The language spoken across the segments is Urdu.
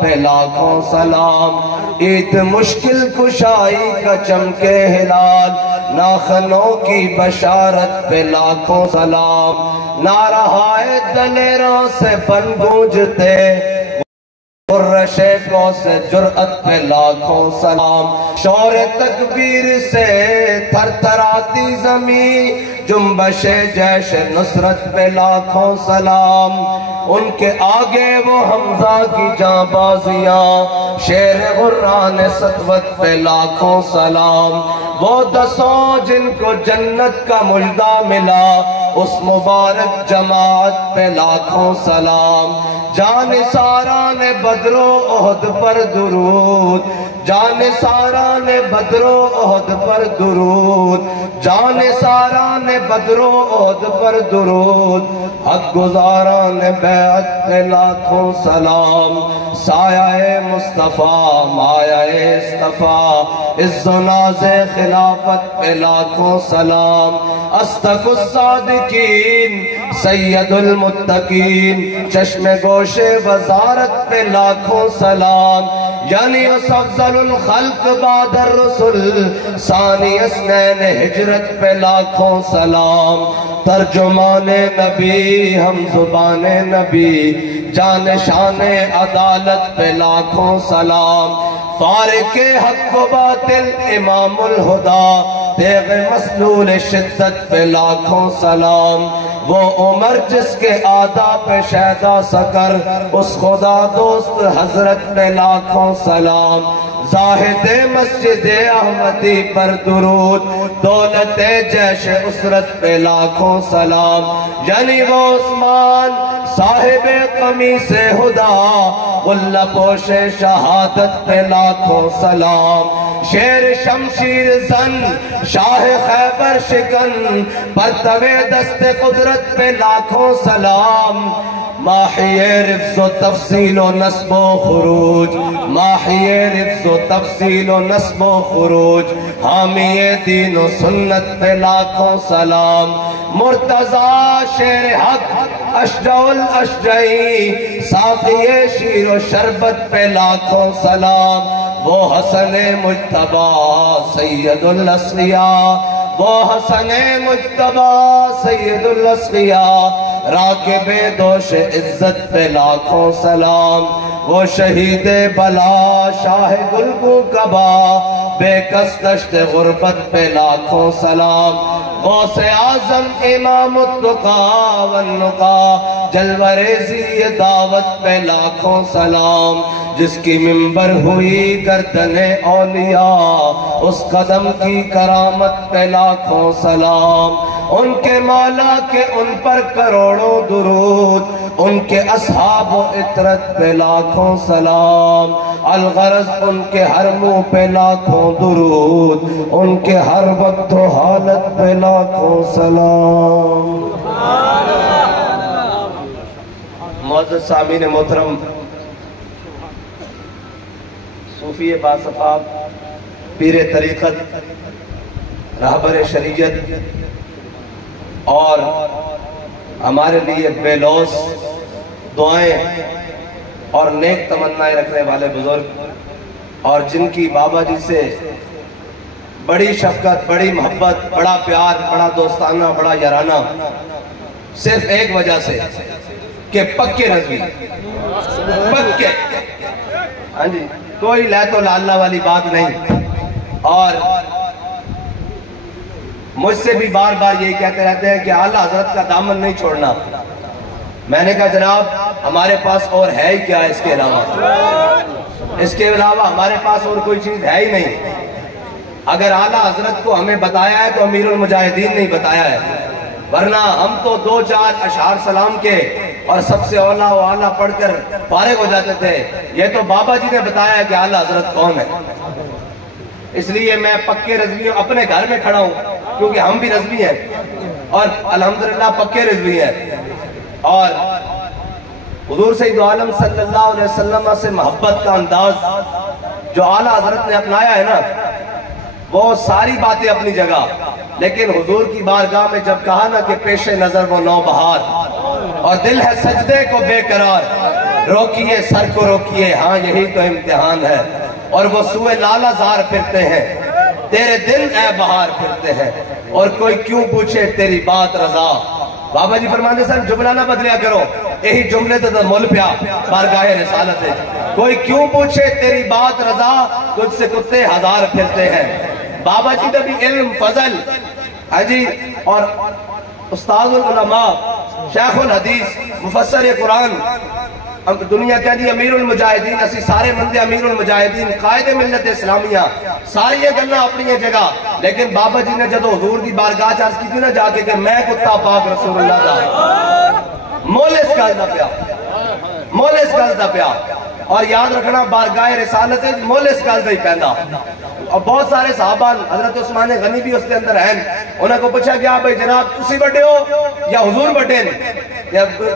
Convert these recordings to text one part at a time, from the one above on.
پہ لاکھوں سلام، عید مشکل کشائی کا چمکے ہلال، ناخنوں کی بشارت پہ لاکھوں سلام، نارہائے دلیروں سے بن گونجتے شیخوں سے جرأت پہ لاکھوں سلام، شور تکبیر سے تھر تھراتی زمین، جنبش جیش نصرت پہ لاکھوں سلام، ان کے آگے وہ حمزہ کی جاں بازیاں، شیر غران سطوت پہ لاکھوں سلام، وہ دسوں جن کو جنت کا مجدہ ملا، اس مبارک جماعت پہ لاکھوں سلام، جان ساران بدر و احد پر درود، جان ساران بدر و احد پر درود، جان ساران بدر و احد پر درود، حق گزاران بیعت پہ لاکھوں سلام، سایہ مصطفیٰ مایہ اصطفیٰ، عز و ناز خلافت پہ لاکھوں سلام، اصدق الصادقین سید المتقین، چشم گوش وزارت پہ لاکھوں سلام، یعنی اس افضل الخلق بعد الرسل، ثانی اسنین ہجرت پہ لاکھوں سلام، ترجمان نبی ہم زبان نبی، جانشان عدالت پہ لاکھوں سلام، فارق حق و باطل امام الہدا، تیغ مسلول شدت پہ لاکھوں سلام، وہ عمر جس کے آداب پہ شہدہ سکر، اس خدا دوست حضرت پہ لاکھوں سلام، زاہد مسجد احمدی پر درود، دولت جیش اسرت پہ لاکھوں سلام، یعنی وہ عثمان صاحب قمیص ہدا، غلہ پوش شہادت پہ لاکھوں سلام، شیر شمشیر زن شاہ خیبر شکن، پرتوے دست قدرت پہ لاکھوں سلام، ماحی رفض و تفصیل و نصب و خروج، ماحی رفض و تفصیل و نصب و خروج، حامی دین و سنت پہ لاکھوں سلام، مرتضی شیر حق اشجع الاشجعی، ساقی شیر و شربت پہ لاکھوں سلام، وہ حسن مجتبیٰ سید الاسقیاء، وہ حسن مجتبیٰ سید الاسقیاء، راکب دوش عزت پہ لاکھوں سلام، وہ شہید بلا شاہ گلگوں کبا، بے کس دشت غربت پہ لاکھوں سلام، غوث اعظم امام التقا والنقا، جلوہ ریزی دعوت پہ لاکھوں سلام، جس کی منبر ہوئی گردن اولیاء، اس قدم کی کرامت پہ لاکھوں سلام، ان کے مولا کے ان پر کروڑوں درود، ان کے اصحاب و عطرت پہ لاکھوں سلام، الغرض ان کے ہر منہ پہ لاکھوں درود، ان کے ہر وقت و حالت پہ لاکھوں سلام۔ معزز سامعین محترم، صوفی باصفا، پیر طریقت، رہبر شریعت اور ہمارے لیے بے لوث دعائیں اور نیک تمنائیں رکھنے والے بزرگ، اور جن کی بابا جی سے بڑی شفقت، بڑی محبت، بڑا پیار، بڑا دوستانہ، بڑا یارانہ، صرف ایک وجہ سے کہ پکے رضوی، پکے، ہاں جی، کوئی لے تو لاللہ والی بات نہیں، اور مجھ سے بھی بار بار یہی کہتے رہتے ہیں کہ اعلیٰ حضرت کا دامن نہیں چھوڑنا۔ میں نے کہا جناب ہمارے پاس اور ہے ہی کیا اس کے علاوہ، اس کے علاوہ ہمارے پاس اور کوئی چیز ہے ہی نہیں۔ اگر اعلیٰ حضرت کو ہمیں بتایا ہے تو امیر المجاہدین نے بتایا ہے، ورنہ ہم تو دو چار اشعار سلام کے اور سب سے اولیٰ و اعلیٰ پڑھ کر فارغ ہو جاتے تھے۔ یہ تو بابا جی نے بتایا ہے کہ اعلیٰ حضرت کون ہے، اس لیے میں پکے رضوی ہوں، اپنے گھر میں کھڑا ہوں کیونکہ ہم بھی رضوی ہیں اور الحمدللہ پکے رضوی ہیں، اور حضور سید عالم صلی اللہ علیہ وسلم سے محبت کا انداز جو اعلیٰ حضرت نے اپنایا ہے نا، وہ ساری باتیں اپنی جگہ، لیکن حضور کی بارگاہ میں جب کہا نا کہ پیش نظر وہ نوبہار اور دل ہے سجدے کو بے قرار، روکیے سر کو روکیے، ہاں یہی تو امتحان ہے، اور وہ سوئے لالا زار پھرتے ہیں، تیرے دل اے بہار پھرتے ہیں، اور کوئی کیوں پوچھے تیری بات رضا۔ بابا جی فرماتے ہیں جملہ نہ بدلیا کرو، یہی جملے تو مول پیا بارگاہ رسالت ہے، کوئی کیوں پوچھے تیری بات رضا، تجھ سے کتے ہزار پھرتے ہیں۔ بابا جی کا بھی علم فضل، ہاں جی، اور استاد العلماء، شیخ الحدیث، مفسر قرآن، دنیا کہہ دی امیر المجاہدین، اسی سارے بندے امیر المجاہدین، قائد ملت اسلامیہ، ساری یہ گلنا اپنی جگہ، لیکن بابا جی نے جدو حضور دی بارگاہ چارج کی تھی نا جا کے کہ میں کتا پاک رسول اللہ دا، مول اس گل دا پیا، مول اس گل دا پیا، اور یاد رکھنا بارگاہ رسالت مول اس گل دا ہی پہندا۔ اور بہت سارے صحابہ، حضرت عثمان غنی بھی اس کے اندر ہیں، انہیں کو پوچھا گیا بھئی جناب تسی بڑے ہو یا حضور بڑے ہیں؟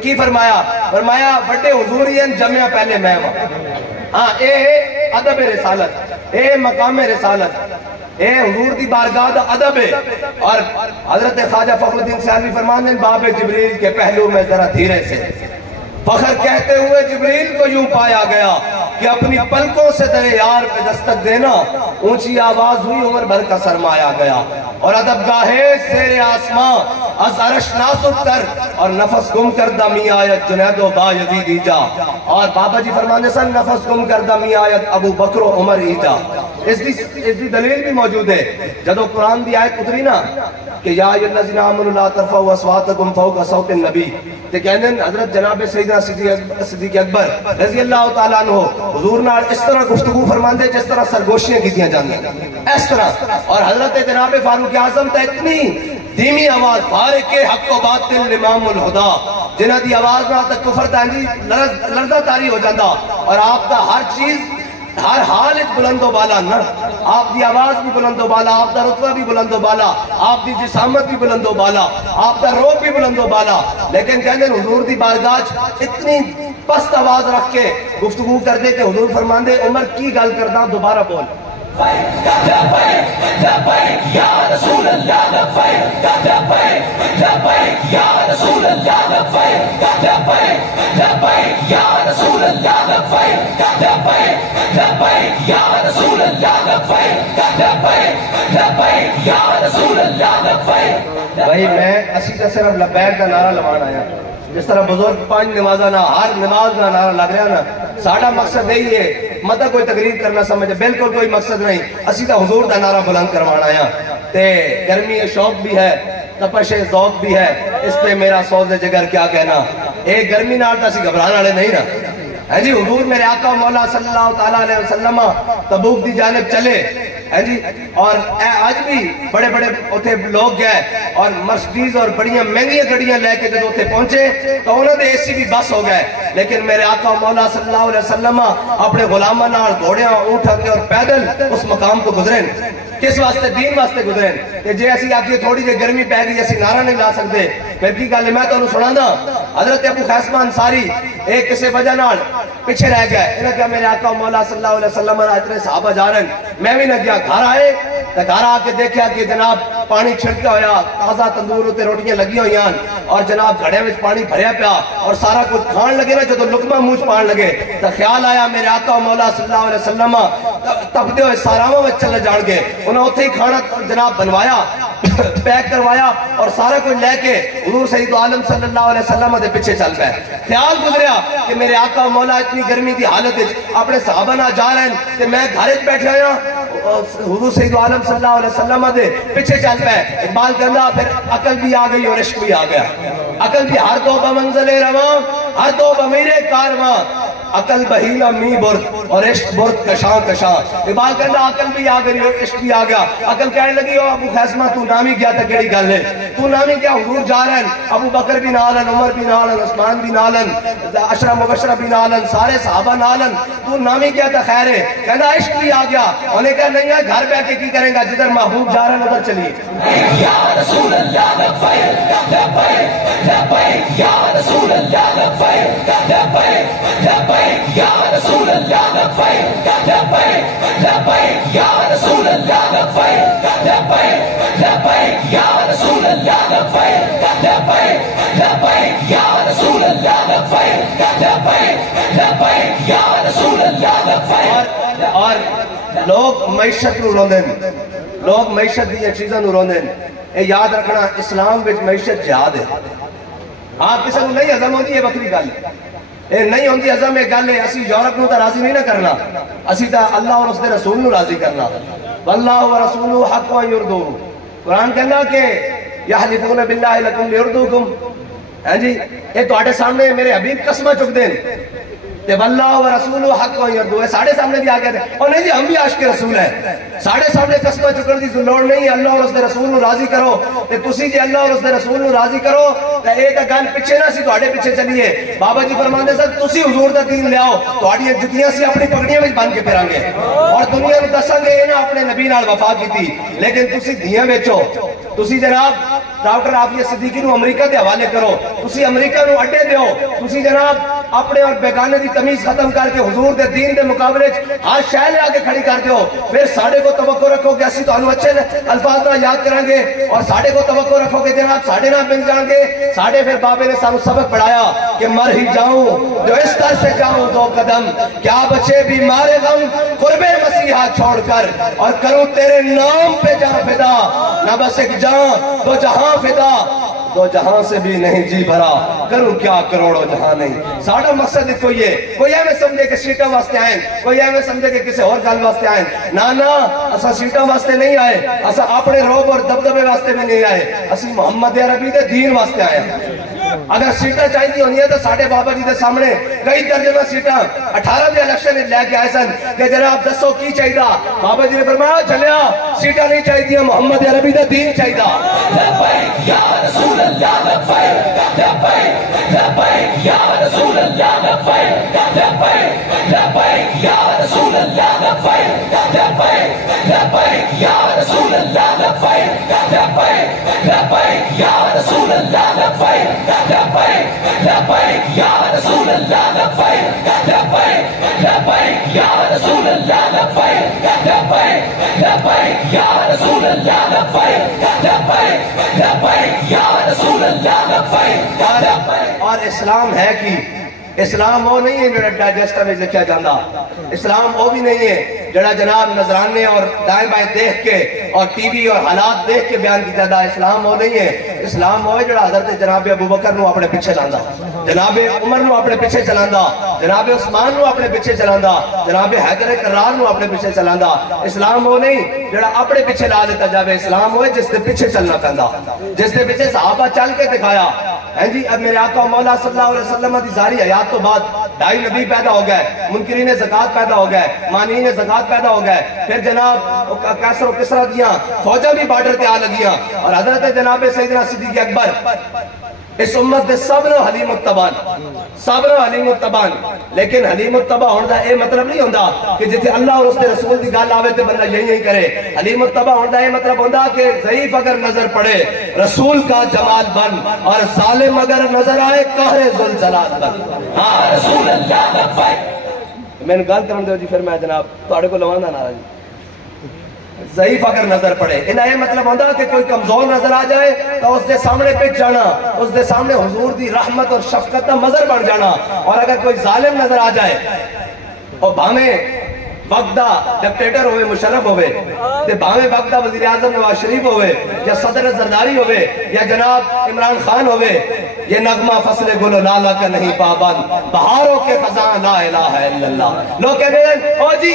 کی فرمایا؟ فرمایا بڑے حضور ہی ہیں، جمعہ پہلے میں ہوں۔ ہاں اے ادب رسالت، اے مقام رسالت، اے حضور دی بارگاہ دا ادب ہے۔ اور حضرت خواجہ فخر الدین سیالوی فرمان ہیں باب جبریل کے پہلو میں ذرا دھیرے سے، فخر کہتے ہوئے جبریل کو یوں پایا گیا کہ اپنی پلکوں سے تیرے یار پہ دستک دینا، اونچی آواز ہوئی عمر بھر کا سرمایا گیا، اور ادب گاہے زیر آسماں از عرش ناسب کر، اور نفس گم کردہ می آیت جنید و با یزید ایجا۔ اور بابا جی فرمانے سن نفس گم کردہ می آیت ابو بکر و عمر ایجا۔ اس دی دلیل بھی موجود ہے، جدو قرآن دی آیت اتری نا کہ یا ایھا الذین آمنوا لا ترفعوا اصواتکم فوق صوت النبی، تے کہنے حضرت جناب سیدنا صدیق اکبر رضی اللہ تعالیٰ عنہ حضور نال اس طرح گفتگو فرماندے جس طرح سرگوشیاں کیتیاں جاندیں، اس طرح، اور حضرت جناب فاروق اعظم تے اتنی دھیمی آواز، فارق حق و باطل امام الہدا، جنہ دی آواز نہ تک کفر تانجی لرزہ تاری ہو جاندہ، اور آپ دا ہر چیز ہر حال ایک بلند و بالا نا، آپ دی آواز بھی بلند و بالا، آپ دا رتبہ بھی بلند و بالا، آپ دی جسامت بھی بلند و بالا، آپ دا روح بھی بلند و بالا، لیکن کہنے حضور دی بارگاہ اتنی پست آواز رکھ کے گفتگو کر دے کہ حضور فرمان دے عمر کی گل کردہ دوبارہ بول، لبیک یا رسول اللہ، لبیک یا رسول اللہ، لبیک یا رسول اللہ، لبیک یا رسول اللہ، لبیک یا رسول اللہ۔ بھائی میں اسی کا صرف لبیک کا نعرہ لوانا آیا، جس طرح بزرگ 5 نمازہ نا ہر نماز نا نعرہ لگ رہا نا، ساڑھا مقصد یہی ہے، مطلب کوئی تقریر کرنا سمجھے، بالکل کوئی مقصد نہیں، اسی کا حضور دا نعرہ بلند کروانا آیا، تے گرمی شوق بھی ہے، تپش ذوق بھی ہے، اس پہ میرا سوز جگر کیا کہنا، ایک گرمی نال تا سی گھبرانے والے نہیں نا، ہے جی حضور میرے آقا مولا صلی اللہ تعالیٰ علیہ وسلم تبوک دی جانب چلے، ہے جی، اور آج بھی بڑے بڑے اتھے لوگ گئے اور مرسڈیز اور بڑیاں مہنگیاں گڑیاں لے کے جب اتھے پہنچے تو انہوں نے اے سی بھی بس ہو گئے، لیکن میرے آقا مولا صلی اللہ علیہ وسلم اپنے غلامہ نال گھوڑیاں اونٹ کے اور پیدل اس مقام کو گزریں، کس واسطے؟ دین واسطے گزریں، کہ جے ایسی آگے تھوڑی جے گرمی پہ گئی ایسی نعرہ نہیں لا سکتے، پھر کی گالے میں تو انہوں سنا دا، حضرت ابو خیسمہ انصاری ایک کسے وجہ نال پیچھے رہ گئے، انہوں کہا میرے آقا مولا صلی اللہ علیہ وسلم اتنے صحابہ جا رہے ہیں، میں بھی نہ گیا، گھر آئے تو گھر آ کے دیکھا کہ جناب پانی چھڑکا ہویا، تازہ تندور ہوتے روٹیاں لگی ہوئی ہیں، اور جناب گھڑے میں پانی بھریا پیا اور سارا کچھ کھان لگے نا، جب لقمہ منہ پان لگے تو خیال آیا میرے آقا مولا صلی اللہ علیہ وسلم تپدے ہوئے ساراواں میں چلے جان گے، انہوں اتھے ہی کھانا جناب بنوایا، پیک کروایا اور سارا کچھ لے کے حضور سید عالم صلی اللہ علیہ وسلم دے پیچھے چل پائے، خیال گزریا کہ میرے آقا مولا اتنی گرمی دی حالت اپنے صحابہ نہ جا رہے ہیں کہ میں گھر بیٹھے ہویا حضور سید عالم صلی اللہ علیہ وسلم دے پیچھے چل پائے، اقبال کہندا پھر عقل بھی آ گئی اور عشق بھی آ گیا، عقل بھی ہر دو بمنزل رواں، ہر دو بمیر کارواں، عقل بہیلا می برد اور عشق برد کشاں کشاں، اقبال کہندا عقل بھی آ گئی اور عشق بھی آ گیا، عقل کہنے لگی او ابو خیسمہ تو نامی گیا تھا کیڑی گل ہے، تو نامی گیا حضور جا رہے ہیں، ابو بکر بھی نالن، عمر بھی نالن، عثمان بھی نالن، عشرہ مبشرہ بھی نالن، سارے صحابہ نالن، تو نامی گیا تھا خیر ہے، کہنا عشق بھی آ گیا، انہیں کہا نہیں ہے گھر بیٹھ کے کی کریں گا، جدھر محبوب جا رہے ہیں ادھر چلیے، یا رسول اللہ لبیک لبیک لبیک یا رسول اللہ لبیک لبیک لبیک یا رسول اللہ لبیک لبیک لبیک یا رسول اللہ لبیک لبیک لبیک یا رسول اللہ لبیک لبیک لبیک یا رسول اللہ لبیک لبیک اور لوگ معیشت نو روندے ہیں، لوگ معیشت دی چیزاں نو روندے ہیں. اے یاد رکھنا اسلام وچ معیشت جہاد ہے. آپ کسی کو نہیں ہضم ہوندی ہے وکری گل اے نہیں ہوندی ہضم یہ گل ہے. اسی یورپ نو تا راضی نہیں نہ کرنا، اسی تا اللہ اور اس دے رسول نو راضی کرنا. واللہ ورسولہ حق ان یردوہ. قرآن کہنا کہ یحلفون باللہ لکم لیردوکم. ہاں جی یہ تواڈے سامنے میرے حبیب قسمہ چک دین تے واللہ ورسولہ حق ان یردوہ. ساڑھے سامنے بھی آگے دے اور نہیں جی ہم بھی عاشق رسول ہیں. ساڑھے سامنے قسمہ چکن دی لوڑ نہیں. اللہ اور اس دے رسول نو راضی کرو تے تسی جی اللہ اور اس دے رسول نو راضی کرو تے اے تے گل پیچھے نہ سی تواڈے پیچھے چلیے. بابا جی فرماندے سن تسی حضور دا دین لے آؤ، تواڈیاں جتیاں سی اپنی پگڑیاں وچ بن کے پھران گے اور دنیا نو دساں گے انہاں اپنے نبی نال وفا کیتی. لیکن تسی دھیاں ویچو، تسی جناب ڈاکٹر عافیہ صدیقی نو امریکہ دے حوالے کرو، تسی امریکہ نو اڈے دیو، تسی جناب اپنے اور بیگانے دی تمیز ختم کر کے حضور دے دین دے مقابلے ہر شے لے آ کے کھڑی کر دیو. پھر ساڈے کو توقع رکھو کہ اسی تانوں اچھے الفاظ نال یاد کریں گے اور ساڈے کو توقع رکھو کہ جناب ساڈے نال بن جان گے. ساڈے پھر بابے نے سانوں سبق پڑھایا کہ مر ہی جاؤں جو اس طرح سے جاؤں دو قدم، کیا بچے بھی مارے غم قرب مسیحا چھوڑ کر، اور کروں تیرے نام پہ جان فدا، نہ بس ایک جان دو جہاں فدا، دو جہاں سے بھی نہیں جی بھرا، کروں کیا کروڑوں جہاں نہیں. ساڑھا مقصد کوئی ہے، کوئی ایویں سمجھے کہ سیٹاں واسطے آئیں، کوئی ایویں سمجھے کہ کسی اور گل واسطے آئیں. نا اسا سیٹاں واسطے نہیں آئے، اسا اپنے روب اور دبدبے واسطے بھی نہیں آئے، اسی محمد عربی دے دین واسطے آئے. اگر سیٹاں چاہیے ہونی ہے تو ساڑھے بابا جی دے سامنے کئی درجنہ سیٹاں 18 دے الیکشن لے کے آئے سن کہ جناب دسو کی چاہیے. بابا جی نے فرمایا چلیا سیٹاں نہیں چاہیے، محمد عربی دے دین چاہیے. لبیک یا رسول اللہ لبیک لبیک لبیک یا رسول اللہ لبیک لبیک لبیک یا رسول اللہ لبیک لبیک لبیک یا رسول اللہ لبیک لبیک لبیک یا رسول اللہ لبیک لبیک لبیک یا رسول اللہ لبیک لبیک لبیک یا رسول اللہ لبیک لبیک لبیک یا رسول اللہ لبیک لبیک لبیک یا رسول اللہ لبیک. اور اسلام ہے کہ اسلام وہ نہیں ہے جڑا ڈائجسٹر میں لکھا جاندہ، اسلام وہ بھی نہیں ہے جڑا جناب نظرانے اور دائیں بائیں دیکھ کے اور ٹی وی اور حالات دیکھ کے بیان کی جاندہ. اسلام وہ نہیں ہے. اسلام وہ ہے جڑا حضرت جناب ابو بکر نو اپنے پیچھے لاندہ، جناب عمر نو اپنے پیچھے چلاندہ، جناب عثمان نو اپنے پیچھے چلاندہ، جناب حیدر کرار نو اپنے پیچھے چلاندہ. اسلام وہ نہیں جڑا اپنے پیچھے لا دیتا جاوے. اسلام وہ ہے جس دے پیچھے چلنا پہندا، جس دے پیچھے صحابہ چل کے دکھایا. جی اب میرے آقا مولا صلی اللہ علیہ وسلم دی ظاہری حیات تو بعد ڈھائی نبی پیدا ہو گئے، منکرین زکات پیدا ہو گئے، مانعین زکات پیدا ہو گئے، پھر جناب کیسر و کسرا دیاں فوجاں بھی بارڈر تے آ لگیاں، اور حضرت جناب سیدنا صدیق اکبر اس امت دے صبر و حلیم التبان، صبر و حلیم التبان. لیکن حلیم التبا ہونے دا اے مطلب نہیں ہوندہ کہ جتھے اللہ اور اس دے رسول دی گال آوے تے بندہ یہی کرے. حلیم التبا ہونے دا اے مطلب ہوندہ کہ ضعیف اگر نظر پڑے رسول کا جمال بن، اور ظالم اگر نظر آئے قہر ذوالجلال بن. ہاں رسول اللہ لبیک. میں نے گال کرن دے جی پھر میں جناب تواڈے کو لوانا نہ جی. ضعیف اگر نظر پڑے انہاں یہ مطلب ہوندہ کہ کوئی کمزور نظر آ جائے تو اس دے سامنے پہ جانا، اس دے سامنے حضور دی رحمت اور شفقت کا مظہر بن جانا. اور اگر کوئی ظالم نظر آ جائے اور بھامیں وقتہ ڈکٹیٹر ہوئے مشرف ہوئے تے بھامیں وقتہ وزیر اعظم نواز شریف ہوئے یا صدر زرداری ہوئے یا جناب عمران خان ہوئے، یہ نغمہ فصل گل و لالا کا نہیں پابند، بہاروں کے خزاں لا الہ الا اللہ. لوگ کہتے ہیں او جی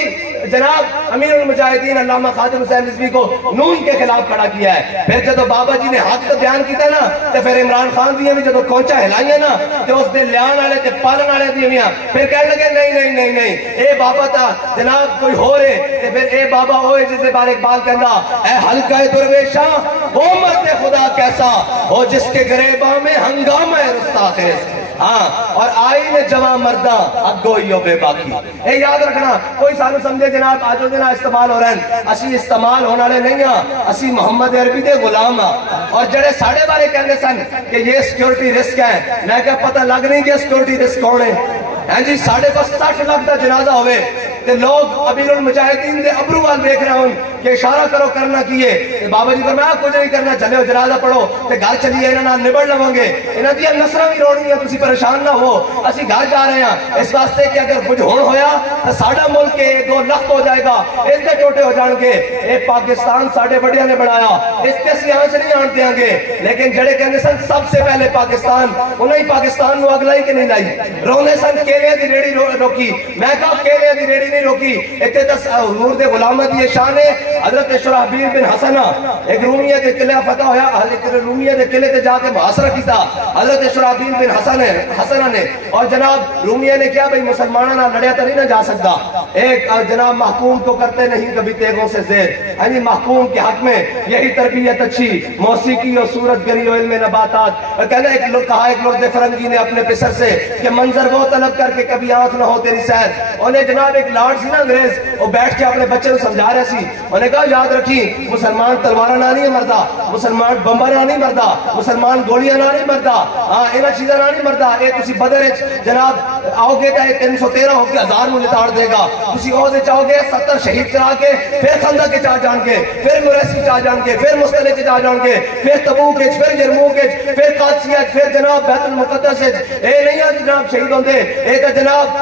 جناب امیر المجاہدین علامہ خادم حسین رضوی کو نون کے خلاف کھڑا کیا ہے. پھر جدو بابا جی نے حق کا بیان کیتا نا تو پھر عمران خان دیئے بھی جدو کونچا ہلائیے نا تو اس دے لیان آلے تے پالن آلے دیئے پھر کہنے لگے نہیں نہیں نہیں نہیں اے بابا تا جناب کوئی ہو رہے تے پھر اے بابا ہوئے جسے بار اقبال کہندا اے حلقہ درویشاں وہ مرد خدا کیسا ہو جس کے گریباں میں ہنگامہ رستا خیز. ہاں اور آئین جوان مردہ اگوئیو بے باقی. اے یاد رکھنا کوئی سانو سمجھے جناب آجو دینا استعمال ہو رہے ہیں، اسی استعمال ہونا لے نہیں ہاں، اسی محمد عربی دے غلام ہاں. اور جڑے ساڑھے بارے کہنے سن کہ یہ سیکیورٹی رسک ہے، میں کہا پتہ لگ نہیں کہ سیکیورٹی رسک کون ہے. ہیں جی 60 لاکھ دا جنازہ ہوئے تے لوگ امیر المجاہدین دے ابرو وال دیکھ رہے ہوں کہ اشارہ کرو کرنا کیے بابا جی فرمایا کچھ نہیں کرنا چلے ہو جنازہ پڑھو تے گھر چلیے انہاں نبڑ لواں گے انہاں دی نسلاں بھی رونی ہے تسی پریشان نہ ہو اسی گھر جا رہے ہیں اس واسطے کہ اگر کچھ ہون ہویا تو ساڈا ملک 2 لخت ہو جائے گا اس دے ٹوٹے ہو جان گے اے پاکستان ساڈے بڑیاں نے بنایا اس کے اسی آنچ نہیں آن دیاں گے لیکن جڑے کہندے سن سب سے پہلے پاکستان انہیں پاکستان نو اگلا ہی کہ نہیں لائی رونے سن کیلے دی ریڑی روکی میں کہا کیلے دی ریڑی نہیں روکی اتنے تس حضور دے غلامہ دی شان ہے حضرت شرحبیل بن حسنہ ایک رومیہ دے قلعہ فتح ہویا حضرت رومیہ دے قلعے تے جا کے محاصرہ کیتا حضرت شرحبیل بن حسنہ نے اور جناب رومیہ نے کیا بھئی مسلمانوں نہ لڑیا تو نہیں نہ جا سکتا ایک جناب محکوم کو کرتے نہیں کبھی تیغوں سے زیر یعنی محکوم کے حق میں یہی تربیت اچھی موسیقی اور صورت گری و علم نباتات کہنا ایک لوگ کہا ایک لوگ دے فرنگی نے اپنے پسر سے کہ منظر وہ طلب کر کے کبھی آنکھ نہ ہو تیری سیر انہیں جناب ایک لارڈ سی نا انگریز وہ بیٹھ کے اپنے بچے کو سمجھا رہے سی انہیں کہا یاد رکھی مسلمان تلوارہ نہ نہیں مردا مسلمان بمبا نہ نہیں مردا مسلمان گولیاں نہ نہیں مردا ہاں انہاں چیزاں نہ نہیں مردا اے تسی بدر وچ جناب آؤ گے تے 313 ہو کے 1000 نو لتاڑ دے گا تسی او دے چاہو گے 70 شہید کرا کے پھر خندق کے چاہ جان کے پھر مرسی چاہ جان کے پھر مستلق کے چاہ جان کے پھر تبوک کے پھر یرموک کے پھر قادسیہ پھر جناب بیت المقدس اے نہیں ہے جناب شہید ہوندے اے تے جناب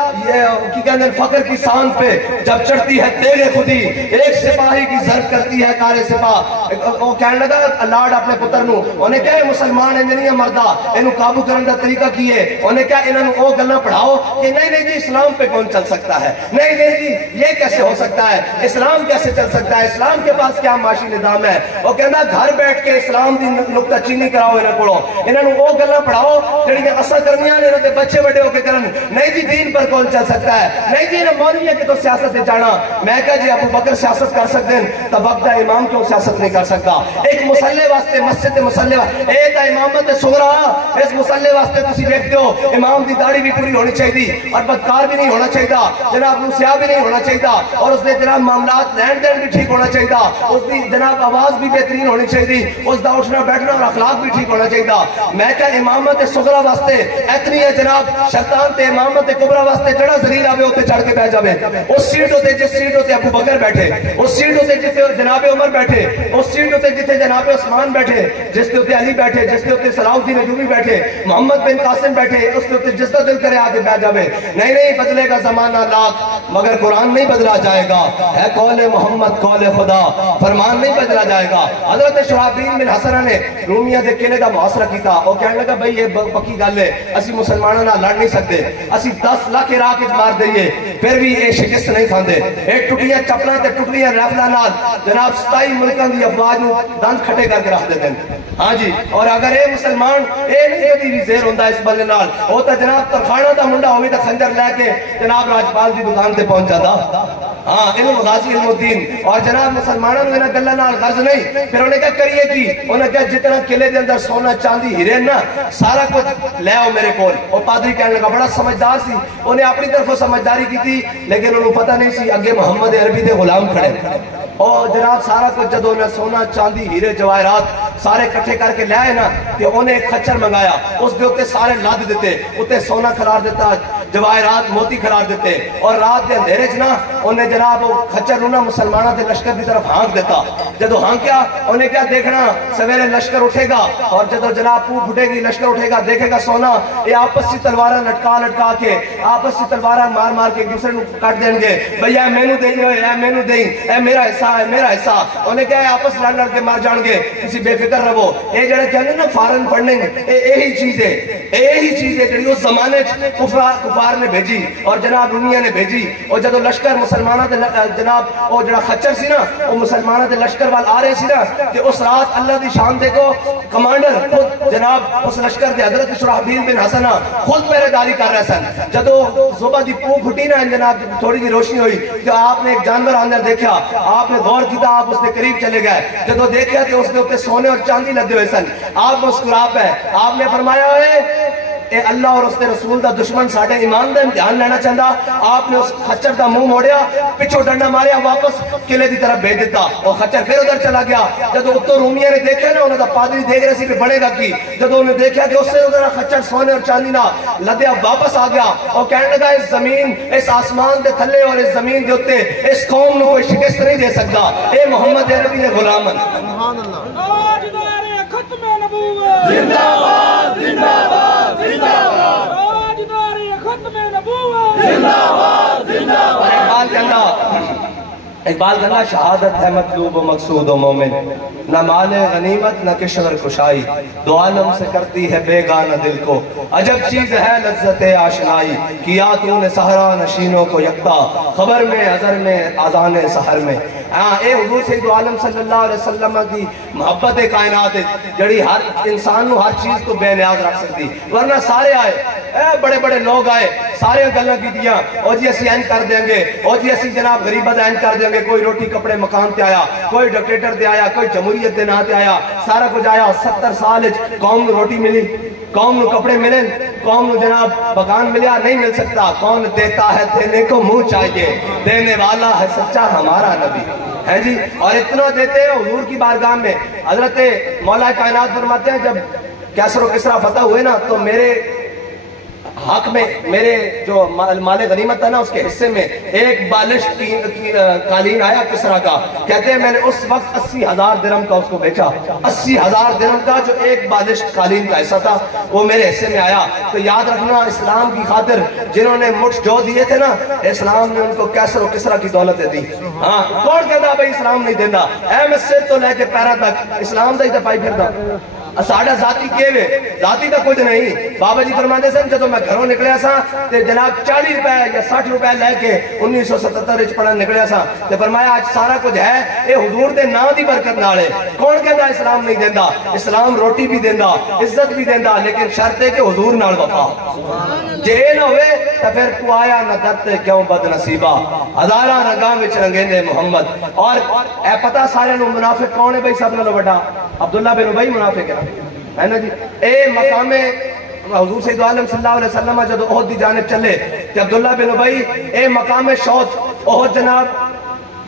کی کہندے فقر کی سان پہ جب چڑھتی ہے تیرے خودی ایک سپاہی کی ضرب کرتی ہے کارے سپاہ وہ کہنے لگا لاڈ اپنے پتر نو انہیں کہا مسلمان انجنی مردہ انہوں قابو کرنے دا طریقہ کیے انہیں کہا انہوں او گلنا پڑھاؤ کہ نہیں جی اسلام پہ کون چل سکتا ہے نہیں جی یہ کیسے ہو سکتا ہے اسلام کیسے چل سکتا ہے اسلام کے پاس کیا معاشی نظام ہے وہ کہنا گھر بیٹھ کے اسلام دی نکتہ چینی کراؤ انہیں پڑھو انہوں او گلنا پڑھاؤ جڑی کہ اثر کرنیاں نے انہوں بچے بڑے ہو کے کرن نہیں جی دین پر کون چل سکتا ہے نہیں جی انہیں مولوی ہے کہ تو سیاست سے جانا میں کہا جی ابو بکر سیاست کر سکتے ہیں تب وقت امام کیوں سیاست نہیں کر سکتا ایک مسلح واسطے مسجد مسلح اے تا امامت صغرا اس مسلح واسطے تسی دیکھتے ہو امام دی داڑھی بھی پوری ہونی چاہیے اور بدکار بھی نہیں ہونا چاہیے جناب نوسیاہ بھی نہیں ہونا چاہیے اور اس نے جناب معاملات لین دین بھی ٹھیک ہونا چاہیے اس کی جناب آواز بھی بہترین ہونی چاہیے اس دا اٹھنا بیٹھنا اور اخلاق بھی ٹھیک ہونا چاہیے میں کہا امامت صغرا واسطے اتنی ہے جناب شیطان تے امامت کبرا واسطے جڑا ذلیل آوے ہوتے چڑھ کے بیٹھ جاوے اس سیٹ ہوتے جس سیٹ ہوتے ابو بکر بیٹھے اس سیٹ ہوتے جس جناب عمر بیٹھے اس سیٹ ہوتے جس جناب عثمان بیٹھے جس کے ہوتے علی بیٹھے جس کے ہوتے صلاح الدین ایوبی بیٹھے محمد بن قاسم بیٹھے اس کے ہوتے جس کا دل کرے آگے بیٹھ جاوے نہیں بدلے گا زمانہ لاکھ مگر قرآن نہیں بدلا جائے گا ہے قول محمد قول خدا فرمان نہیں بدلا جائے گا حضرت شرحبیل بن حسنہ نے رومیہ دے قلعے دا محاصرہ کیتا وہ کہنے لگا بھئی یہ پکی گل ہے اسی مسلمانوں نہ لڑ نہیں سکتے اسی 10 لاکھ عراق وچ مار دئیے پھر بھی یہ شکست نہیں کھاندے ایک ٹٹیاں چپلاں تے ٹٹیاں ریفلاں نال جناب 27 ملکاں دی افواج نو دند کھٹے کر کے رکھ دیتے ہیں ہاں جی اور اگر اے مسلمان اے نہیں کدی بھی زیر ہوندا اس بندے نال او تے جناب ترخانہ دا منڈا ہووے تے خنجر لے کے جناب راجپال دی دکان تے پہنچ جاتا ہاں علم غازی علم الدین اور جناب مسلمانوں نے انہاں گلاں نال غرض نہیں پھر انہیں کیا کریے کی انہیں کیا جتنا قلعے دے اندر سونا چاندی ہیرے نا سارا کچھ لے آؤ میرے کول اور پادری کہنے لگا بڑا سمجھدار سی انہیں اپنی طرف سمجھداری کی تھی لیکن انہوں پتہ نہیں سی اگے محمد عربی دے غلام کھڑے اور جناب سارا کچھ جدو انہیں سونا چاندی ہیرے جواہرات سارے کٹھے کر کے لے آئے نا کہ انہیں ایک خچر منگایا اس دے ہوتے سارے لاد دیتے ہوتے سونا کھلار دیتا جواہرات موتی کھلار دیتے اور رات دے اندھیرے چنا انہیں جناب خچر رونا مسلمانہ دے لشکر دی طرف ہانک دیتا جدو ہانکیا انہیں کیا دیکھنا سویرے لشکر اٹھے گا اور جدو جناب پو پھٹے گی لشکر اٹھے گا دیکھے گا سونا یہ آپس سے تلوارہ لٹکا کے آپس سے تلوارہ مار کے ایک دوسرے نو کٹ دیں گے بھئی اے مینو دیں اے مینو دیں اے میرا حصہ ہے میرا حصہ انہیں کیا ہے آپس لڑ کے مار جان گے کسی بے فکر رہو اے جڑے کہنے نا فارن فنڈنگ یہی چیز ہے جڑی اس زمانے کفار نے بھیجی اور جناب رومیہ نے بھیجی اور جدو لشکر مسلمانہ دے جناب وہ جڑا خچر سی نا وہ مسلمانہ دے لشکر وال آ رہے سی نا کہ اس رات اللہ دی شان دیکھو کمانڈر خود جناب اس لشکر دے حضرت شرحبیل بن حسنہ خود پہرے داری کر رہے سن جدو صبح دی پو پھٹی نا جناب تھوڑی دی روشنی ہوئی تو آپ نے ایک جانور اندر دیکھا آپ نے غور کیتا آپ اس کے قریب چلے گئے جدو دیکھا کہ اس کے اوپر سونے اور چاندی لدے ہوئے سن آپ مسکرا پہ آپ نے فرمایا اے اللہ اور اس نے رسول دا دشمن ساڑھے ایمان دا امتحان لینا چاہتا. آپ نے اس خچر دا منہ موڑیا, پچھو ڈنڈا ماریا, واپس قلعے دی طرف بھیج دیتا. اور خچر پھر ادھر چلا گیا. جب اتو رومیہ نے دیکھا نا, انہوں دا پادری دیکھ رہے سی کہ بنے گا کی. جب انہوں نے دیکھا کہ اس سے ادھر خچر سونے اور چاندی نہ لدیا, واپس آ گیا اور کہنے لگا اس زمین, اس آسمان دے تھلے اور اس زمین دے اتے اس قوم نے کوئی شکست نہیں دے سکتا. اے محمد عربی نے غلامن. سبحان اللہ. ختم نبوت زندہ باد, زندہ باد, زندہ باد. راجداری ختم نبوت زندہ باد, زندہ باد. اقبال کہنا شہادت ہے مطلوب و مقصود و مومن, نہ مال غنیمت نہ کشور کشائی, دو عالم سے کرتی ہے بیگانہ دل کو, عجب چیز ہے لذت آشنائی, کیا تو نے صحرا نشینوں کو یکتا, خبر میں ازر میں آذان سحر میں. اے حضور سید عالم صلی اللہ علیہ وسلم کی محبت کائنات جڑی ہر انسان نو ہر چیز کو بے نیاز رکھ سکتی. ورنہ سارے آئے, بڑے بڑے لوگ آئے, سارے گلہ کی دیا, اور جی اسی اینج کر دیں گے, اور جی اسی جناب غریبت اینج کر دیں گے. کوئی روٹی کپڑے مکان تے آیا, کوئی ڈکٹیٹر تے آیا, کوئی جمہوریت دے نا تے آیا, سارا کچھ آیا. 70 سال قوم نو روٹی ملی, قوم نو کپڑے ملے, قوم نو جناب مکان ملیا نہیں مل سکتا. کون دیتا ہے دینے کو منہ چاہیے, دینے والا ہے سچا ہمارا نبی ہے جی. اور اتنا دیتے ہیں حضور کی بارگاہ میں. حضرت مولا کائنات فرماتے ہیں جب کیسر و کسرا فتح ہوئے نا, تو میرے حق میں میرے جو مال غنیمت تھا نا, اس کے حصے میں ایک بالش قالین آیا کسرا کا. کہتے ہیں میں نے اس وقت 80,000 درہم کا اس کو بیچا. 80,000 درہم کا جو ایک بالش قالین کا حصہ تھا وہ میرے حصے میں آیا. تو یاد رکھنا, اسلام کی خاطر جنہوں نے مٹھ جو دیے تھے نا, اسلام نے ان کو کیسر و کسرا کی دولتیں دی. ہاں, کون کہتا بھئی اسلام نہیں دینا؟ اے میں سر تو لے کے پیرا تک اسلام دا ہی دفاعی پھردا. ساڑھا ذاتی کیے ہوئے, ذاتی کا کچھ نہیں. بابا جی فرماتے ہیں جب میں گھروں نکلیا سا تے جناب 40 روپے یا 60 روپے لے کے 1977 وچ پڑھن نکلیا سا, تے فرمایا آج سارا کچھ ہے اے حضور دے نام دی برکت نال ہے. کون کہندا اسلام نہیں دیندا؟ اسلام روٹی بھی دیندا, عزت بھی دیندا, لیکن شرط ہے کہ حضور نال وفا. جے نہ ہوئے تے پھر تو آیا نہ درتے کیوں بد نصیبہ, ہزاراں رنگاں وچ رنگیندے محمد. اور اے پتہ سارے نوں منافق کون ہے بھئی؟ سب نالوں بڑا عبداللہ بن ابی منافق ہے نا جی. اے مقام حضور سید عالم صلی اللہ علیہ وسلم جب احد دی جانب چلے کہ عبداللہ بن ابی اے مقام شوط, احد جناب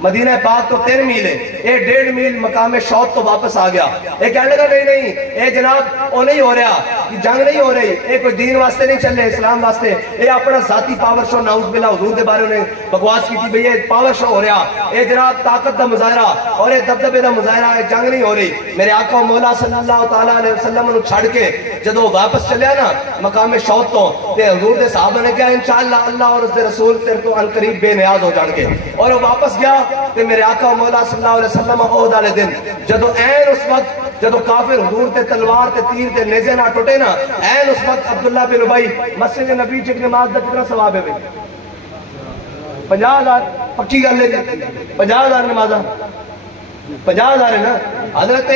مدینہ پاک تو 3 میل ہے, اے 1.5 میل مقام شوط تو واپس آ گیا. اے کہنے لگا نہیں, اے جناب وہ نہیں ہو رہا, جنگ نہیں ہو رہی, اے کوئی دین واسطے نہیں چلے, اسلام واسطے. اے اپنا ذاتی پاور شو, نعوذ باللہ حضور دے بارے میں بکواس کی تھی بھئی یہ پاور شو ہو رہا, اے جناب طاقت دا مظاہرہ اور اے دبدبے دا مظاہرہ, اے جنگ نہیں ہو رہی. میرے آقا مولا صلی اللہ تعالیٰ علیہ وسلم نے چھڑ کے جب وہ واپس چلیا نا مقام شوط تو, تے حضور دے صحابہ نے کہا انشاءاللہ اللہ اور اس دے رسول تیرے تو ان قریب بے نیاز ہو جان گے. اور وہ واپس گیا تے میرے آقا مولا صلی اللہ علیہ وسلم احد والے دن جدو این اس وقت جدو کافر حضور تے تلوار تے تیر تے نیزے نہ ٹوٹے نا, این اس وقت عبداللہ بن ابی مسجد نبی چک نماز دا کتنا ثواب ہے بھئی؟ 50,000 پکی گل ہے جی, 50,000 نمازاں 50,000 ہے نا. حضرت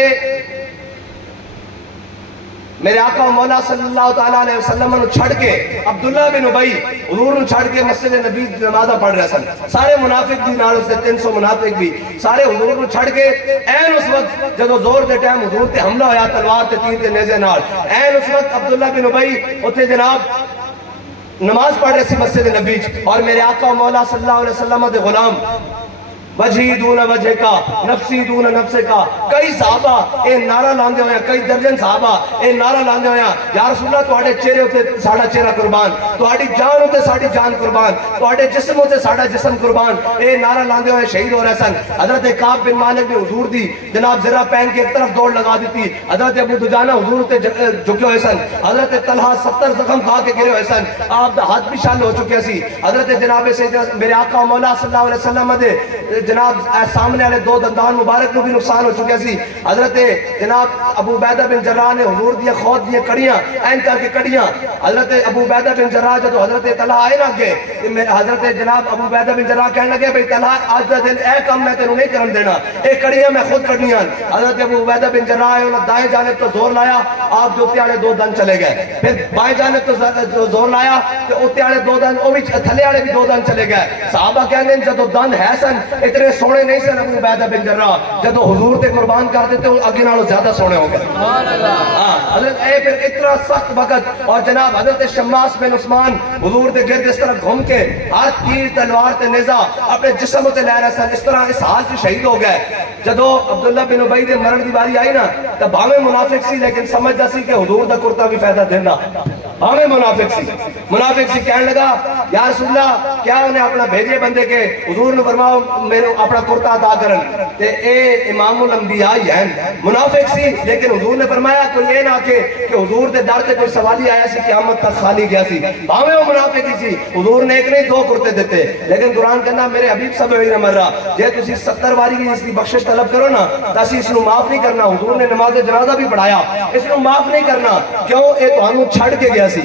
میرے آقا مولا صلی اللہ تعالیٰ علیہ وسلم نے چھڑ کے عبداللہ بن ابی حضور نے چھڑ کے مسجد نبی نمازہ پڑھ رہے سن. سارے منافق بھی نال اس سے 300 منافق بھی سارے حضور نے چھڑ کے این اس وقت جب زور دے ٹائم حضور تے حملہ ہویا تلوار تے تیر تے نیزے نال, این اس وقت عبداللہ بن ابی اتھے جناب نماز پڑھ رہے سی مسجد نبی. اور میرے آقا مولا صلی اللہ علیہ وسلم دے غلام وجہی دون وجہ کا, نفسی دون نفس کا, کئی صحابہ اے نعرہ لاندے ہویا, کئی درجن صحابہ اے نعرہ لاندے ہویا, یا رسول اللہ تواڈے چہرے ہوتے ساڑھا چہرہ قربان, تواڈی جان ہوتے ساڑھی جان قربان, تواڈے جسم ہوتے ساڑھا جسم قربان. اے نعرہ لاندے ہوئے شہید ہو رہے سن. حضرت کعب بن مالک نے حضور دی جناب ذرہ پہن کے ایک طرف دوڑ لگا دیتی. حضرت ابو دجانہ حضور تے جھکے ہوئے سن. حضرت طلحہ 70 زخم کھا کے گرے ہوئے سن, آپ دا ہاتھ بھی شال ہو چکے سی. حضرت جناب سیدنا میرے آقا مولا صلی اللہ علیہ وسلم دے جناب سامنے والے 2 دندان مبارک کو بھی نقصان ہو چکے سی. حضرت جناب ابو عبیدہ بن جراح نے حضور دیا خود دیا کڑیاں این کر کے کڑیاں. حضرت ابو عبیدہ بن جراح جب حضرت طلحہ آئے نہ گے, حضرت جناب ابو عبیدہ بن جراح کہنے لگے بھئی طلحہ آج دا دن اے کم میں تینوں نہیں کرن دینا, اے کڑیاں میں خود کڑنیاں. حضرت ابو عبیدہ بن جراح ہے انہوں دائیں جانب تو زور لایا, آپ جو اتنے آلے 2 دن چلے گئے. پھر بائیں جانب تو زور لایا کہ اتنے آلے 2 دن, وہ بھی تھلے آلے بھی 2 دن چلے گئے. صحابہ کہنے جب دن ہے سن, اے اتنے سونے نہیں سن ابو عبیدہ بن جراح، جدو حضور تے قربان کر دیتے اگے نالوں زیادہ سونے ہو گئے. حضرت اے پھر اتنا سخت وقت، اور جناب حضرت شماس بن عثمان حضور دے گرد اس طرح گھوم کے ہاتھ تیر تلوار تے نیزہ اپنے جسم تے لے رہے سن، اس طرح اس حال سے شہید ہو گئے. جدو عبداللہ بن ابی دے مرن دی باری آئی نا تو بھاویں منافق سی لیکن سمجھدا سی کہ حضور دا کرتا بھی فائدہ دیندا. ہمیں منافق سی کہنے لگا یا رسول اللہ کیا انہیں اپنا بھیجے بندے کے حضور نے فرماؤ میرے اپنا کرتا عطا کرن تے اے امام الانبیاء ہیں. منافق سی لیکن حضور نے فرمایا کوئی یہ نہ کہ حضور دے در تے کوئی سوالی آیا سی قیامت تک خالی گیا سی. بھاویں وہ منافق ہی سی، حضور نے ایک نہیں دو کرتے دیتے. لیکن قرآن کہنا میرے حبیب صلی اللہ علیہ وسلم جے تسی 70 باری کی اس کی بخشش طلب کرو نا تسی اس نو معاف نہیں کرنا. حضور نے نماز جنازہ بھی پڑھایا، اس نو معاف نہیں کرنا. کیوں؟ اے تانوں چھڑ کے گیا سی،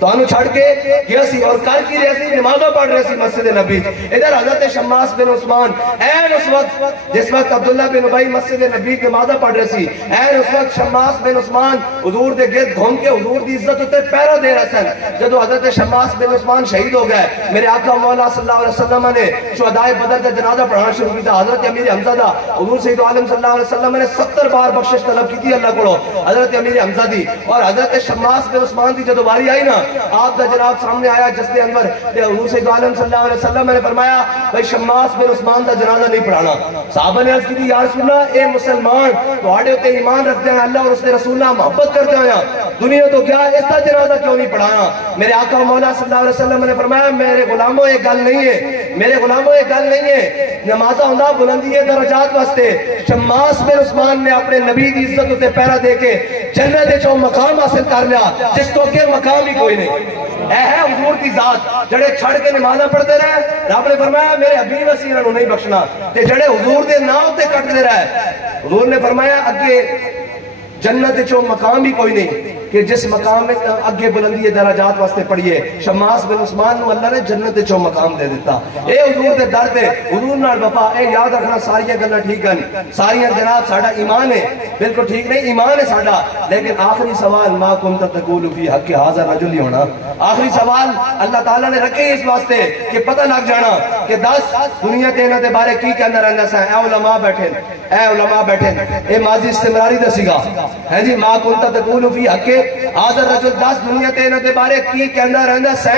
تانوں چھڑ کے گیا سی اور کر کی رہے سی، نمازوں پڑھ رہے سی مسجد نبی. ادھر حضرت شماس بن عثمان این اس وقت جس وقت عبداللہ بن ابی مسجد نبی کی نمازیں پڑھ رہے سی، این اس وقت شماس بن عثمان حضور دے گرد گھوم کے حضور دی عزت اتے پیرا دے رہے سن. جدو حضرت شماس بن عثمان شہید ہو گئے، میرے آقا مولا صلی اللہ علیہ وسلم نے شہدائے بدر کا جنازہ پڑھانا شروع کیا. حضرت امیر حمزہ دا حضور سید عالم صلی اللہ علیہ وسلم نے 70 بار بخشش طلب کی تھی اللہ کو حضرت امیر حمزہ دی. اور حضرت شماس بن عثمان دی جدو باری آئی نا آپ دا جناب سامنے آیا جسد انور حضور سید عالم صلی اللہ علیہ وسلم نے فرمایا بھائی شماس بن عثمان دا جنازہ نہیں پڑھانا. صحابہ نے عرض کی تھی یا رسول اللہ اے مسلمان تواڈے اوتے ایمان رکھتے ہیں، اللہ اور اس کے رسول اللہ محبت کرتے ہیں، دنیا تو کیا اس کا جنازہ کیوں نہیں پڑھانا؟ میرے آقا مولا صلی اللہ علیہ وسلم نے فرمایا میرے غلاموں یہ گل نہیں ہے، میرے غلاموں یہ گل نہیں ہے. نمازہ ہوندا بلندی درجات واسطے. شماس بن عثمان نے اپنے نبی کی عزت اتے پیرا دے کے جنت وچ مقام حاصل کر لیا جس تو کہ مقام ہی کوئی نہیں. اے ہے حضور کی ذات جڑے چھڑ کے نمازاں پڑھتے رہے، رب نے فرمایا میرے حبیب اسی انہاں نوں نہیں بخشنا. تے جڑے حضور دے نام تے کٹتے رہے، حضور نے فرمایا اگے جنت چو مقام ہی کوئی نہیں کہ جس مقام میں اگے بلندی درجات واسطے پڑھیے. شماس بن عثمان نو اللہ نے جنت چو مقام دے دیتا. اے حضور دے در تے حضور نال وفا. اے یاد رکھنا ساری گلاں ٹھیک ہیں، ساری جناب ساڈا ایمان ہے بالکل ٹھیک نہیں، ایمان ہے ساڈا. لیکن آخری سوال ما کنت تقول فی حق ھذا رجل ہی ہونا. آخری سوال اللہ تعالیٰ نے رکھے اس واسطے کہ پتہ لگ جانا کہ 10 دنیا تے انہاں دے بارے کی کہندا رہندا سا. اے علماء بیٹھے، اے علماء بیٹھے، اے ماضی استمراری دسی گا ہے جی. ما کنت تقول فی حق ھذا رجل 10 دنیا تے انہاں دے بارے کی کہندا رہندا سا.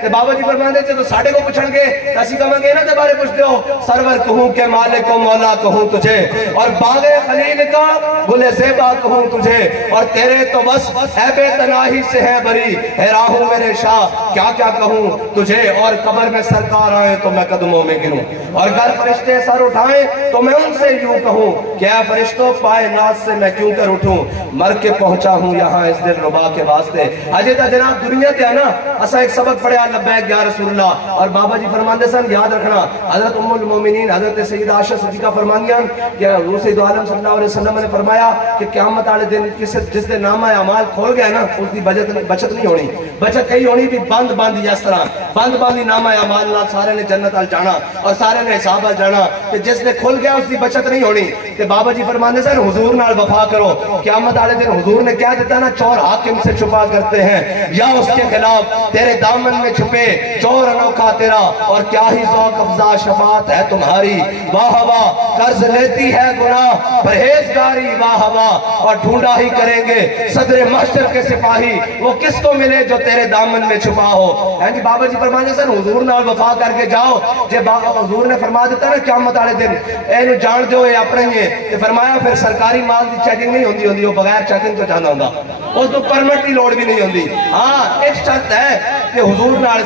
تے بابا جی فرماندے جے تو ساڈے کو پوچھن گے اسی کہاں گے انہاں دے بارے پوچھتے ہو. سرور کہوں کہ مالک و مولا کہوں تجھے، اور باغ خلیل کا گل زیبا کہوں تجھے، اور تیرے تو بس عیب تناہی سے ہے بری. ہے راہوں میرے شاہ کیا کیا کہوں تجھے، اور قبر میں سرکار آئے تو میں قدموں میں گروں، اور گر فرشتے سر اٹھائیں تو میں ان سے یوں کہوں کہ اے فرشتوں پائے ناز سے میں کیوں کر اٹھوں. مر کے پہنچا ہوں یہاں اس دل ربا کے واسطے. اجے تا جناب دنیا تے آنا اسا ایک سبق پڑھیا لبیک یا رسول اللہ. اور بابا جی فرماندے سن یاد رکھنا حضرت ام المومنین حضرت سیدہ عائشہ صدیقہ فرماندیاں کہ حضور سید عالم صلی اللہ علیہ وسلم نے فرمایا کہ قیامت والے دن جس دے نامہ اعمال کھول گیا نا اس دی بچت نہیں ہونی. بچت یہی ہونی بھی بند باندھی اس طرح بند باندھی نامہ اعمال نال سارے نے جنت ال جانا اور سارے نے حساب ال جانا. کہ جس نے کھل گیا اس دی بچت نہیں ہونی. تے بابا جی فرماندے سن حضور نال وفا کرو. قیامت والے دن حضور نے کیا دیتا نا چور حاکم سے چھپا کرتے ہیں یا اس کے خلاف تیرے دامن میں چھپے چور انوکھا تیرا، اور کیا ہی ذوق افزا شفاعت ہے تمہاری. واہ واہ قرض لیتی ہے گناہ پرہیزگاری واہ واہ، اور ڈھونڈا ہی کریں گے صدر محشر کے سپاہی وہ کس کو ملے جو تیرے دامن میں چھپا ہو. ہے جی بابا جی فرمانے سن حضور نال وفا کر کے جاؤ. جب حضور نے فرما دیتا نا قیامت والے دن اے نو جان دو اے اپنے ہی فرمایا پھر سرکاری مال دی چیکنگ نہیں ہوندی ہوندی، وہ بغیر چیکنگ تو جانا ہوندا، اس تو پرمٹ کی لوڑ بھی نہیں ہوندی. ہاں ایک شرط ہے کہ حضور نال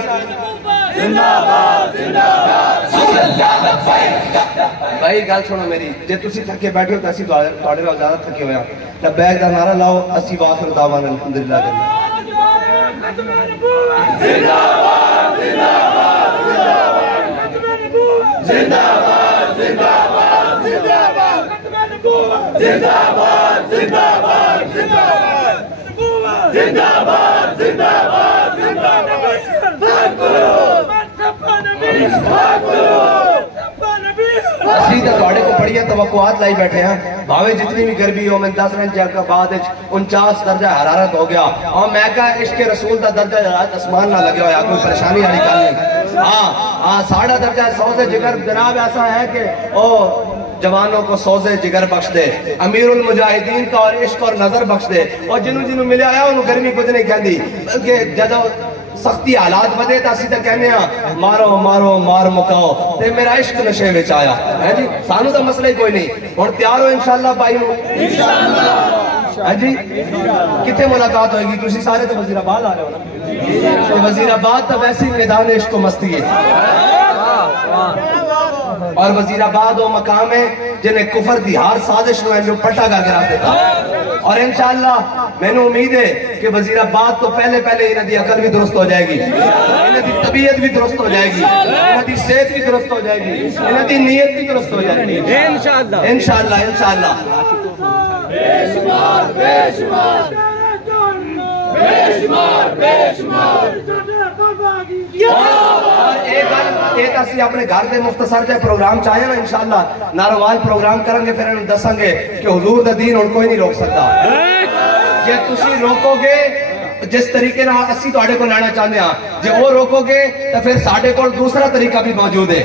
بھائی گل سنو میری، جے تسی تھکے بیٹھے ہو تو اسی تواڈے نال زیادہ تھکے ہوئے ہاں. لبیک دا نعرہ لاؤ اسی واخر دعوانا الحمدللہ. زندہ باد زندہ باد زندہ باد زندہ باد زندہ باد زندہ باد زندہ باد زندہ باد زندہ باد زندہ باد زندہ اسی تو تواڈے کو بڑی توقعات لائی بیٹھے ہیں. بھاوے جتنی بھی گرمی ہو میں 10 منٹ جا کے بعد 49 درجہ حرارت ہو گیا اور میں کہا عشق رسول دا درجہ حرارت اسمان نہ لگے ہوا کوئی پریشانی والی گل نہیں. ہاں ساڑھا درجہ سوز جگر جناب ایسا ہے کہ جوانوں کو سوز جگر بخش دے، امیر المجاہدین کا اور عشق اور نظر بخش دے، اور جنہوں جنہوں ملے آیا انہوں گرمی کچھ نہیں کہندی، بلکہ جدو سختی حالات بدے تا اسی تک کہنے ہیں مارو مارو مار مکاؤ تے میرا عشق نشے میں چایا ہے جی، سانو تو مسئلہ ہی کوئی نہیں، اور تیار ہو انشاءاللہ بھائی ہوں ہے جی، کتنے ملاقات ہوئے گی؟ تسی سارے تو وزیر آباد آ رہے ہو نا، وزیر آباد تو ویسے میدان عشق و مستی ہے، اور وزیر آباد وہ مقام ہے جنہیں کفر دی ہار سازش نو ہے جو پٹا کر کے رکھ دیتا، اور انشاءاللہ میں نے امید ہے کہ وزیر آباد تو پہلے انہاں دی عقل بھی درست ہو جائے گی، انہاں دی طبیعت بھی درست ہو جائے گی، انہاں دی صحت بھی درست ہو جائے گی، انہاں دی نیت بھی درست ہو جائے گی انشاءاللہ بے شمار بے شمار اور ایک اسی اپنے گھر دے مختصر جائے پروگرام چاہے نا انشاءاللہ ناروال پروگرام کریں گے، پھر انہوں دسیں گے کہ حضور دا دین ان کوئی نہیں روک سکتا، یہ تسی روکو گے جس طریقے نہ اسی تو آڑے کو لینا چاہتے ہیں، جب وہ روکو گے تو پھر ساڑھے کو دوسرا طریقہ بھی موجود ہے،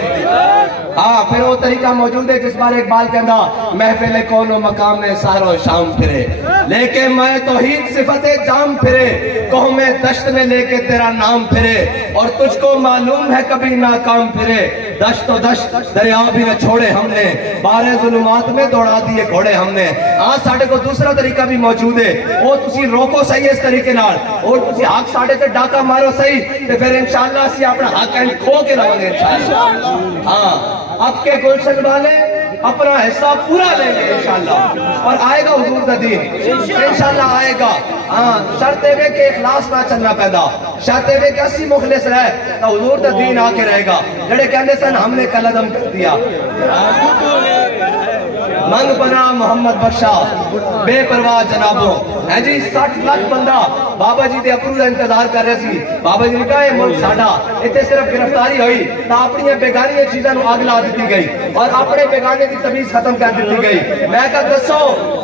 ہاں پھر وہ طریقہ موجود ہے جس بار اقبال کہندا محفل کون و مقام میں سحر و شام پھرے، لیکن میں توحید صفت جام پھرے، قوم دشت میں لے کے تیرا نام پھرے، اور تجھ کو معلوم ہے کبھی ناکام پھرے، دشت و دشت دریا بھی نہ چھوڑے ہم نے، بارے ظلمات میں دوڑا دیے گھوڑے ہم نے، آج ساڑھے کو دوسرا طریقہ بھی موجود ہے، وہ تسی روکو صحیح اس طریقے نال، اور تسی حق ساڑھے تے ڈاکہ مارو صحیح، تو پھر انشاءاللہ اسی اپنا حق اینڈ کھو کے رہوں گے انشاءاللہ، ہاں اب کے گلشن والے اپنا حصہ پورا لیں گے انشاءاللہ، اور آئے گا حضور دا دین انشاءاللہ آئے گا، ہاں شرط ہے کہ اخلاص نہ چلنا پیدا، شرط ہے کہ اسی مخلص رہے تو حضور دا دین آ کے رہے گا، جڑے کہنے سن ہم نے قلم کر دیا، منگ بنا محمد بخشا بے پرواہ جنابوں، ہے جی 60 لاکھ بندہ بابا جی دے اپروو دا انتظار کر رہے سی، بابا جی نے کہا یہ ملک ساڑھا، اتنے صرف گرفتاری ہوئی تا اپنی بیگانی چیزیں آگ لا دیتی گئی، اور اپنے بیگانے کی تمیز ختم کر دیتی گئی، میں کہا دسو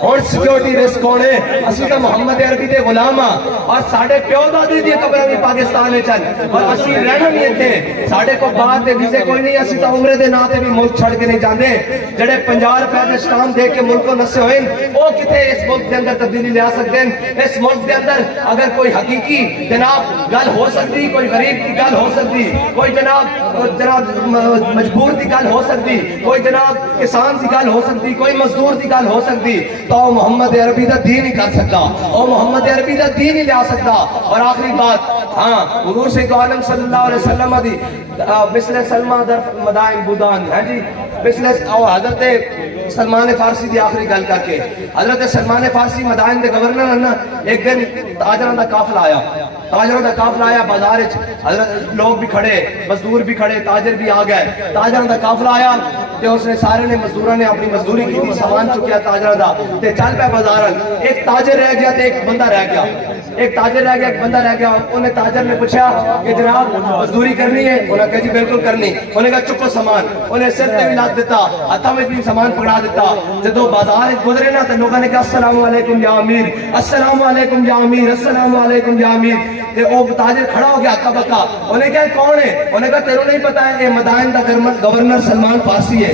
اور سیکیورٹی رسک ہونے اسی کا محمد عربی دے غلام ہاں، اور ساڑھے پیو دادی دی قبر بھی پاکستان میں چل، اور اسی رہنا نہیں تھے، ساڑھے کو بعد دے ویزے کوئی نہیں، اسی تا عمرے دے ناتے بھی ملک چھڑ کے نہیں جاندے، جڑے 50 روپے دے اسٹام دے کے ملک کو نسے ہوئے وہ کتے اس ملک دے اندر تبدیلی لے آ سکتے ہیں، اس ملک دے اندر اگر کوئی حقیقی جناب گل ہو سکتی، کوئی غریب کی گل ہو سکتی، کوئی جناب مجبور کی گل ہو سکتی، کوئی جناب کسان کی گل ہو سکتی، کوئی مزدور کی گل ہو سکتی، تو محمد عربی دا دین ہی کر سکتا، اور محمد عربی دا دین ہی لے آ سکتا، اور آخری بات ہاں حضور سید عالم صلی اللہ علیہ وسلم دی مثل سلمہ در مدائن بودان ہے جی، مثل حضرت سلمان فارسی دی آخری گل کر کے، حضرت سلمان فارسی مدائن دے گورنر ہیں نا، ایک دن تاجروں دا قافلہ آیا بازار وچ، حضرت لوگ بھی کھڑے، مزدور بھی کھڑے، تاجر بھی آ گئے، تاجروں دا قافلہ آیا تے اس نے سارے نے مزدوراں نے اپنی مزدوری کی تھی، سامان چکیا تاجروں دا تے چل پے بازار، ایک تاجر رہ گیا تے ایک بندہ رہ گیا، ایک تاجر رہ گیا ایک بندہ رہ گیا، انہیں تاجر نے پوچھا کہ جناب مزدوری کرنی ہے؟ انہوں نے کہا جی بالکل کرنی، انہوں نے کہا چکو سامان، انہیں سر تے بھی لاد دیتا، ہاتھوں میں بھی سامان پکڑا دیتا، جدو بازار گزرے نا تو لوگوں نے کہا السلام علیکم یا امیر، السلام علیکم یا امیر، السلام علیکم یا امیر، تے وہ تاجر کھڑا ہو گیا ہکا بکا، انہیں کہا کون ہے؟ انہوں نے کہا تیروں نہیں پتا ہے یہ مدائن دا گورنر سلمان فارسی ہے،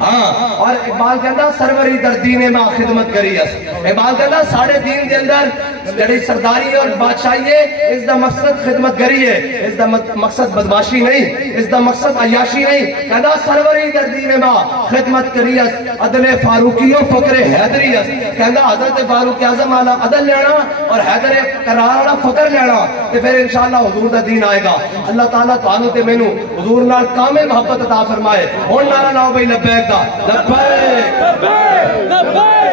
ہاں، اور اقبال کہندا سروری در دین ماں خدمت کری اس، اقبال کہندا ساڑھے دین دے اندر جڑی سرداری اور بادشاہی ہے اس دا مقصد خدمت گری ہے، اس دا مقصد بدماشی نہیں، اس دا مقصد عیاشی نہیں، کہندا سروری در دین ماں خدمت کری اس، عدل فاروقی و فقر حیدری اس، کہندا حضرت فاروق اعظم والا عدل لینا اور حیدر قرار والا فقر لینا، تے پھر انشاءاللہ حضور دا دین آئے گا، اللہ تعالیٰ تانوں تے مینوں حضور نال کامل محبت عطا فرمائے، ہن نعرہ لاؤ بھائی لبیک دا، لبیک لبیک